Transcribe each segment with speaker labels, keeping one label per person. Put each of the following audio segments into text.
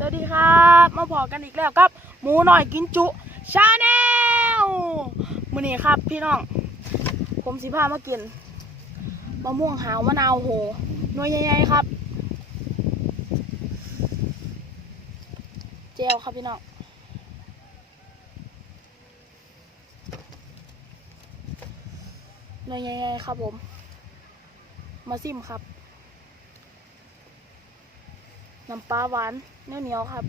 Speaker 1: สวัสดีครับมาพอกันอีกแล้วครับหมูหน่อยกินจุชาแนลมือนี้ครับพี่น้อง ผมสิพามากินมะม่วงหาวมะนาวโหหน่วยใหญ่ๆครับเจลครับพี่น้องหน่วยใหญ่ๆครับผม มาซิมครับ น้ำปลาหวานเนียวเหนียวครับ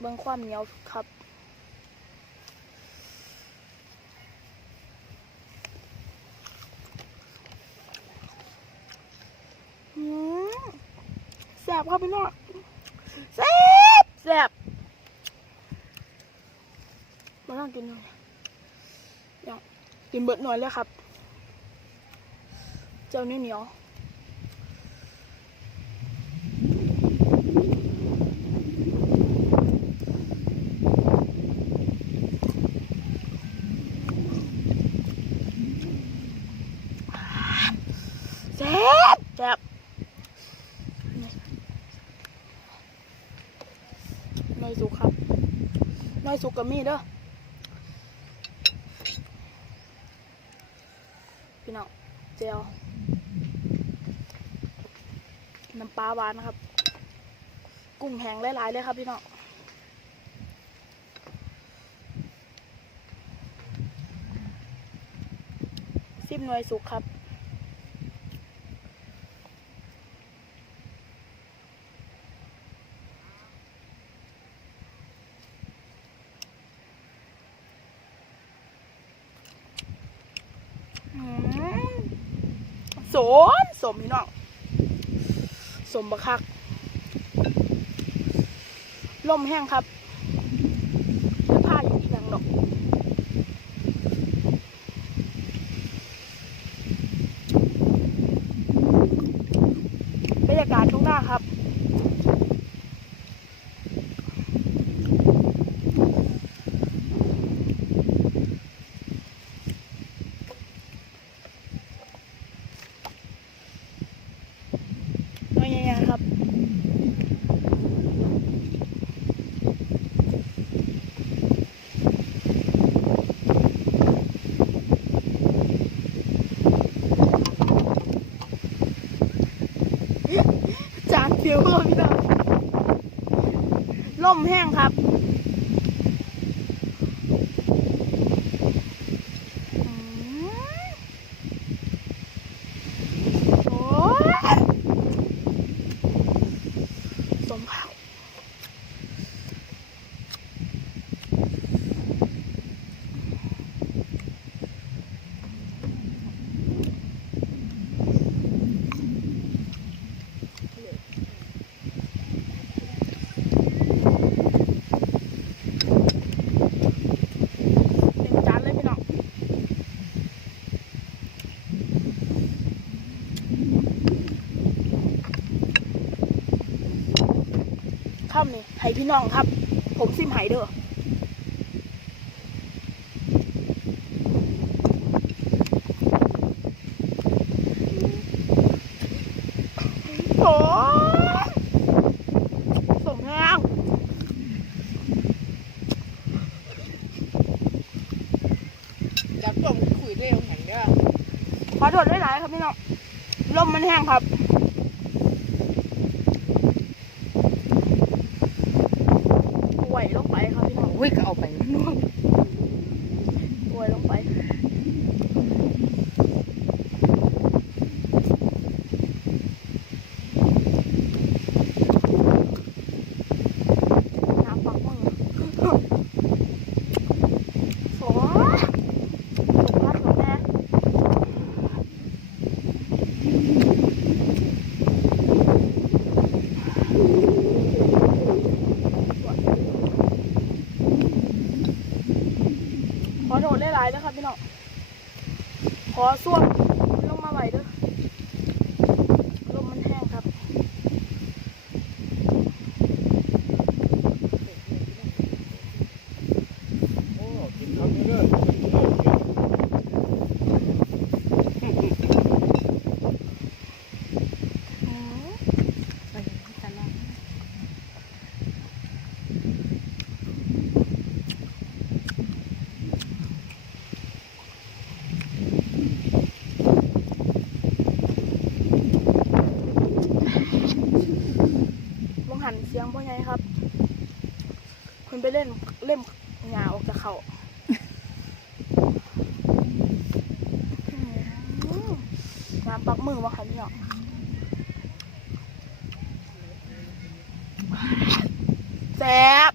Speaker 1: เบิ่งความเหนียวครับแซ่บครับพี่น้องแซ่บแซ่บมาลองกินหน่อยอยากกินเบิดหน่อยเลยครับ เจ้าเนียวเหนียวๆ แซ่บแซ่บน้อยสุกครับน้อย สุกกับมีเด้อพี่น้องเจียวน้ำปลาหวานนะครับ กุ้งแห้งหลายๆเลยครับพี่น้องซิมหน่วยสุกครับ อืม สมสมพี่น้องสมบักคัก ลมแห้งครับผ้าอยู่ที่ยังดอกบรรยากาศทุ่งหน้าครับ น้อยใหญ่ๆครับ จานเดียวพี่น้องล่ มแห้งครับอืมโอ้ย สมข้าวหนึ่งจานเลยพี่น้อง ข้ามนี่ให้พี่น้องครับ ผมซิมไหเด้อโอ้สมงาม
Speaker 2: จับต้มคุยเร็วแข็งเด้อ
Speaker 1: ขอโทษด้วยหลายๆครับพี่น้องลมมันแห้งครับไหวลงไปครับพี่น้อง
Speaker 2: อุ้ยก็เอาไปนวด
Speaker 1: ไหวลงไป น้ำปักมึงโอ้ยสุดยอดของแม่ ขอโทษหาะขอส้วมลงมาไหวเด้อลมมันแห้งครับ
Speaker 3: โอ้กินคำนี้เด้อ
Speaker 1: อืม
Speaker 2: ไปตลาด
Speaker 1: เสียงพ่อใหญ่ครับคุณไปเล่นเล่มหงาออกจากเขาน้ำปักมือมาค่ะพี่น้องแซ่บ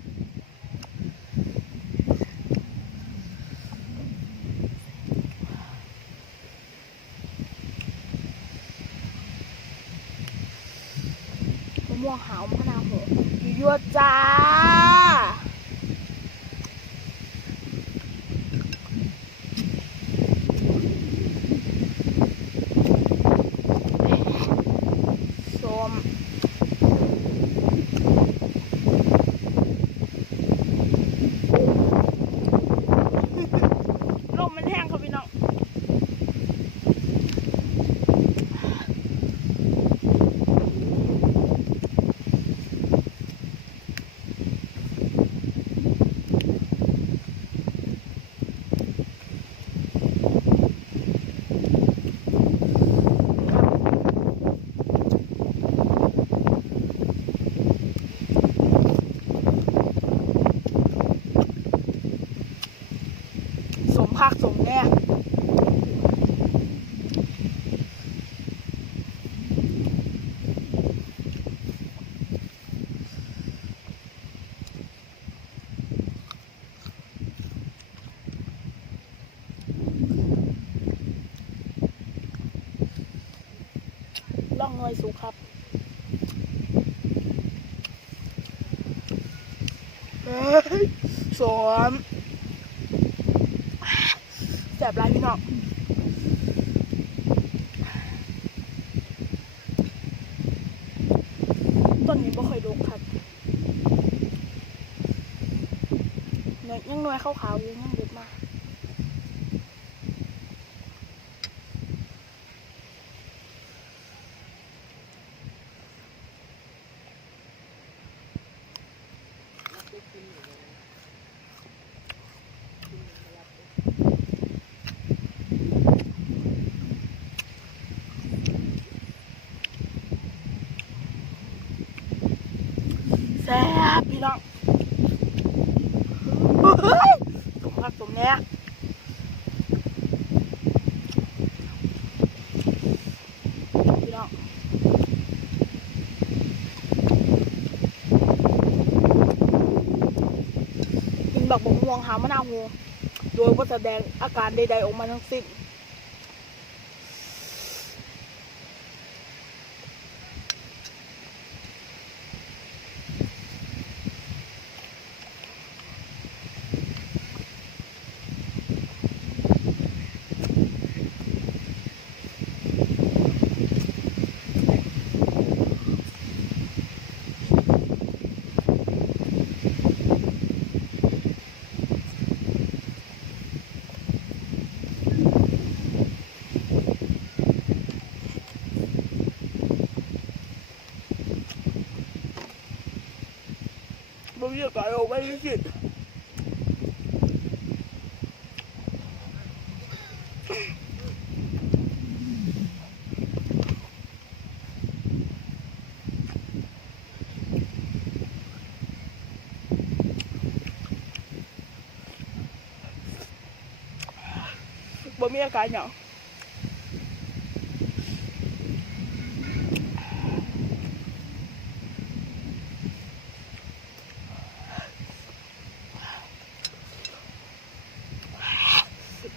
Speaker 1: ม่วงหาวมะนาวโห ยั่วๆจ้า ส้มลมมันแห้งครับพี่น้อง ส ล่องลอยสูงครับสวม แบบร้ายพี่น้องต้นนี้บ่ค่อยดกครับเนยยังน้อยขาวๆอยู่ยัง แซ่บพี่น้องเฮ้ยสมรักสมแน่พี่น้องกินแบักบกม่วงหามะนาวงูโดยว่าแสดงอาการใดๆออกมาทั้งสิ้น บ่มีอากาศออก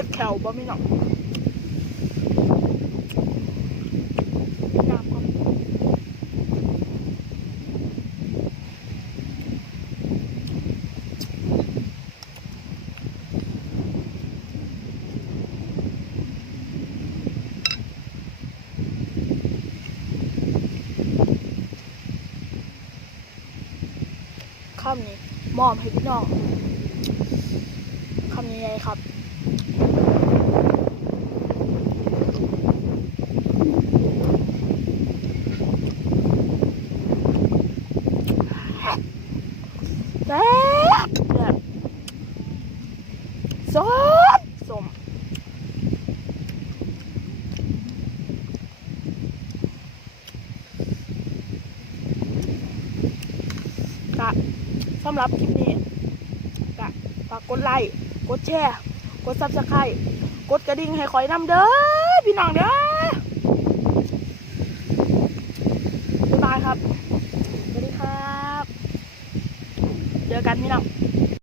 Speaker 1: ก็ดแคลบ่มีหนอกคำนี้มอมให้พี่น้องคำนี้ไงครับ กสำหรับคลิปนี้ก็ฝากกดไลค์กดแชร์ กดซับสไครต์กดกระดิ่งให้คอยนำเด้อพี่น้องเด้อบ๊ายบายครับสวัสดีครับ เจอกันพี่น้อง